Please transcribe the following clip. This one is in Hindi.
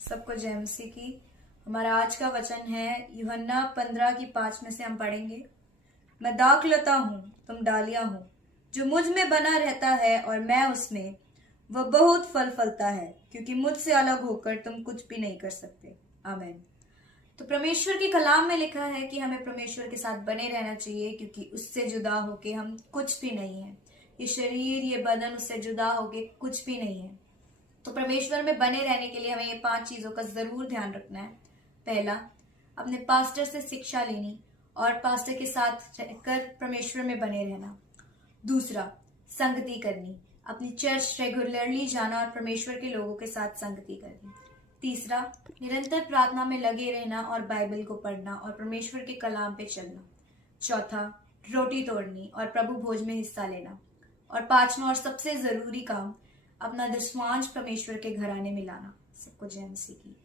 सबको जय मसीह की। हमारा आज का वचन है यूहन्ना 15:5 में से हम पढ़ेंगे। मैं दाखलता हूँ, तुम डालियां हो। जो मुझ में बना रहता है और मैं उसमें, वह बहुत फल फलता है, क्योंकि मुझसे अलग होकर तुम कुछ भी नहीं कर सकते। आमीन। तो परमेश्वर की कलाम में लिखा है कि हमें परमेश्वर के साथ बने रहना चाहिए, क्योंकि उससे जुदा होके हम कुछ भी नहीं है। ये शरीर, ये बदन उससे जुदा होके कुछ भी नहीं है। तो परमेश्वर में बने रहने के लिए हमें ये 5 चीजों का जरूर ध्यान रखना है। पहला, अपने पास्टर से शिक्षा लेनी और पास्टर के साथ रहकर परमेश्वर में बने रहना। दूसरा, संगति करनी, अपनी चर्च रेगुलरली जाना और परमेश्वर के लोगों के साथ संगति करनी। तीसरा, निरंतर प्रार्थना में लगे रहना और बाइबल को पढ़ना और परमेश्वर के कलाम पे चलना। चौथा, रोटी तोड़नी और प्रभु भोज में हिस्सा लेना। और पांचवा और सबसे जरूरी काम, अपना दशमांश परमेश्वर के घराने में लाना। सबको जय मसीह की।